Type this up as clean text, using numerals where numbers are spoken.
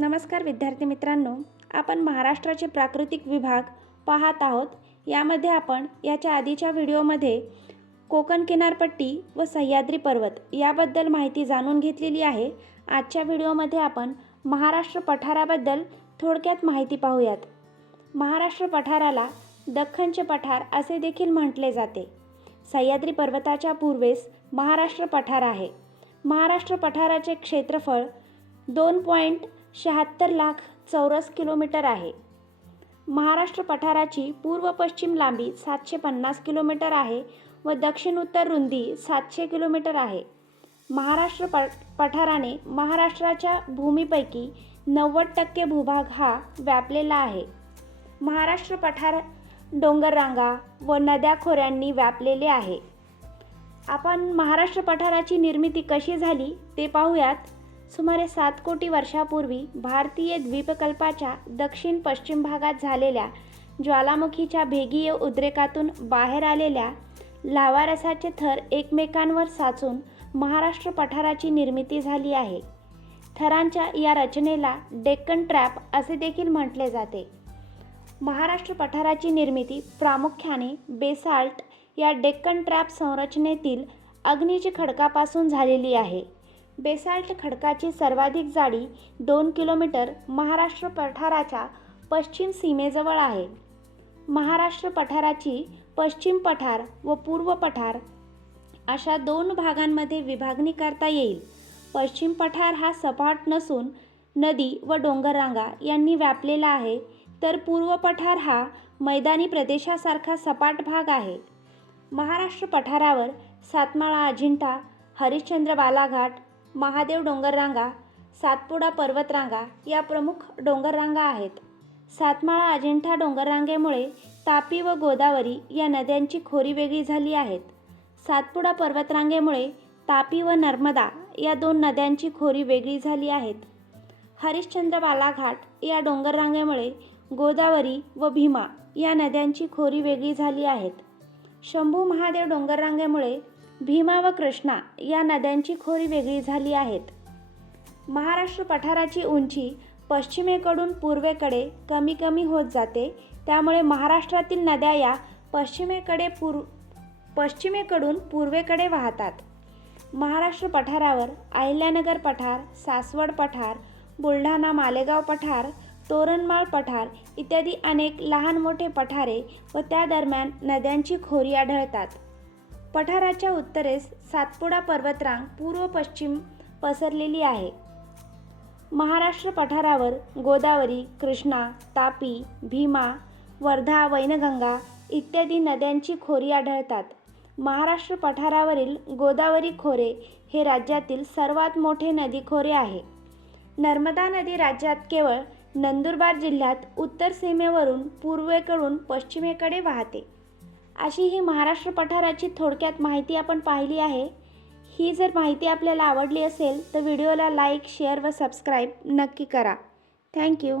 नमस्कार विद्यार्थी मित्रांनो, आपण महाराष्ट्राचे प्राकृतिक विभाग पाहत आहोत। यामध्ये आपण याच्या आधीच्या व्हिडिओमध्ये कोकण किनारपट्टी व सह्याद्री पर्वत याबद्दल माहिती जाणून घेतलेली आहे। आजच्या व्हिडिओमध्ये आपण महाराष्ट्र पठाराबद्दल थोडक्यात माहिती पाहूयात। महाराष्ट्र पठाराला दख्खनचे पठार असे देखील म्हटले जाते। सह्याद्री पर्वताच्या पूर्वेस महाराष्ट्र पठार आहे। महाराष्ट्र पठाराचे क्षेत्रफळ 2.76 लाख चौरस किलोमीटर आहे। महाराष्ट्र पठाराची पूर्व पश्चिम लांबी 750 किलोमीटर आहे व दक्षिण उत्तर रुंदी 700 किलोमीटर आहे। महाराष्ट्र पठाराने महाराष्ट्राच्या भूमीपैकी 90% भूभाग हा व्यापलेला आहे। महाराष्ट्र पठार डोंगररांगा व नद्या खोऱ्यांनी व्यापलेले आहे। आपण महाराष्ट्र पठाराची निर्मिती कशी झाली ते पाहूयात। सुमारे 7 कोटी वर्षापूर्वी भारतीय द्वीपकल्पाच्या दक्षिण पश्चिम भागात झालेल्या ज्वालामुखीच्या भेगीय उद्रेकातून बाहेर आलेल्या लावारसाचे थर एकमेकांवर साचून महाराष्ट्र पठाराची निर्मिती झाली आहे। थरांच्या या रचनेला डेक्कन ट्रॅप असे देखील म्हटले जाते। महाराष्ट्र पठाराची निर्मिती प्रामुख्याने बेसाल्ट या डेक्कन ट्रॅप संरचनेतील अग्निज खडकापासून झालेली आहे। बेसाल्ट खडकाची सर्वाधिक जाडी 2 किलोमीटर महाराष्ट्र पठाराच्या पश्चिम सीमेजवळ आहे। महाराष्ट्र पठाराची पश्चिम पठार व पूर्व पठार अशा 2 भागांमध्ये विभागणी करता येईल। पश्चिम पठार हा सपाट नसून नदी व डोंगररांगा यांनी व्यापलेला आहे, तर पूर्व पठार हा मैदानी प्रदेशासारखा सपाट भाग आहे। महाराष्ट्र पठारावर सातमाळा अजिंठा, हरिश्चंद्र बालाघाट, महादेव डोंगररांगा, सातपुडा पर्वतरांगा या प्रमुख डोंगररांगा आहेत। सातमाळा अजिंठा डोंगररांगेमुळे तापी व गोदावरी या नद्यांची खोरी वेगळी झाली आहेत। सातपुडा पर्वतरांगेमुळे तापी व नर्मदा या 2 नद्यांची खोरी वेगळी झाली आहेत। हरिश्चंद्र बालाघाट या डोंगररांगेमुळे गोदावरी व भीमा या नद्यांची खोरी वेगळी झाली आहेत। शंभू महादेव डोंगररांगेमुळे भीमा व कृष्णा या नद्यांची खोरी वेगळी झाली आहेत। महाराष्ट्र पठाराची उंची पश्चिमेकडून पूर्वेकडे कमी कमी होत जाते, त्यामुळे महाराष्ट्रातील नद्या या पश्चिमेकडून पूर्वेकडे वाहतात। महाराष्ट्र पठारावर अहिल्यानगर पठार, सासवड पठार, बुलढाणा मालेगाव पठार, तोरणमाळ पठार इत्यादी अनेक लहान मोठे पठारे व त्या दरम्यान नद्यांची खोरी आढळतात। पठाराच्या उत्तरेस सातपुडा पर्वतरांग पूर्व पश्चिम पसरलेली आहे। महाराष्ट्र पठारावर गोदावरी, कृष्णा, तापी, भीमा, वर्धा, वैनगंगा इत्यादी नद्यांची खोरी आढळतात। महाराष्ट्र पठारावरील गोदावरी खोरे हे राज्यातील सर्वात मोठे नदी खोरे आहे। नर्मदा नदी राज्यात केवळ नंदुरबार जिल्ह्यात उत्तर सीमेवरून पूर्वेकडून पश्चिमेकडे वाहते। अशी ही महाराष्ट्र पठाराची थोडक्यात माहिती आपण पाहिली आहे। ही जर माहिती आपल्याला आवडली असेल तर व्हिडिओला लाईक, शेअर व सबस्क्राईब नक्की करा। थँक्यू।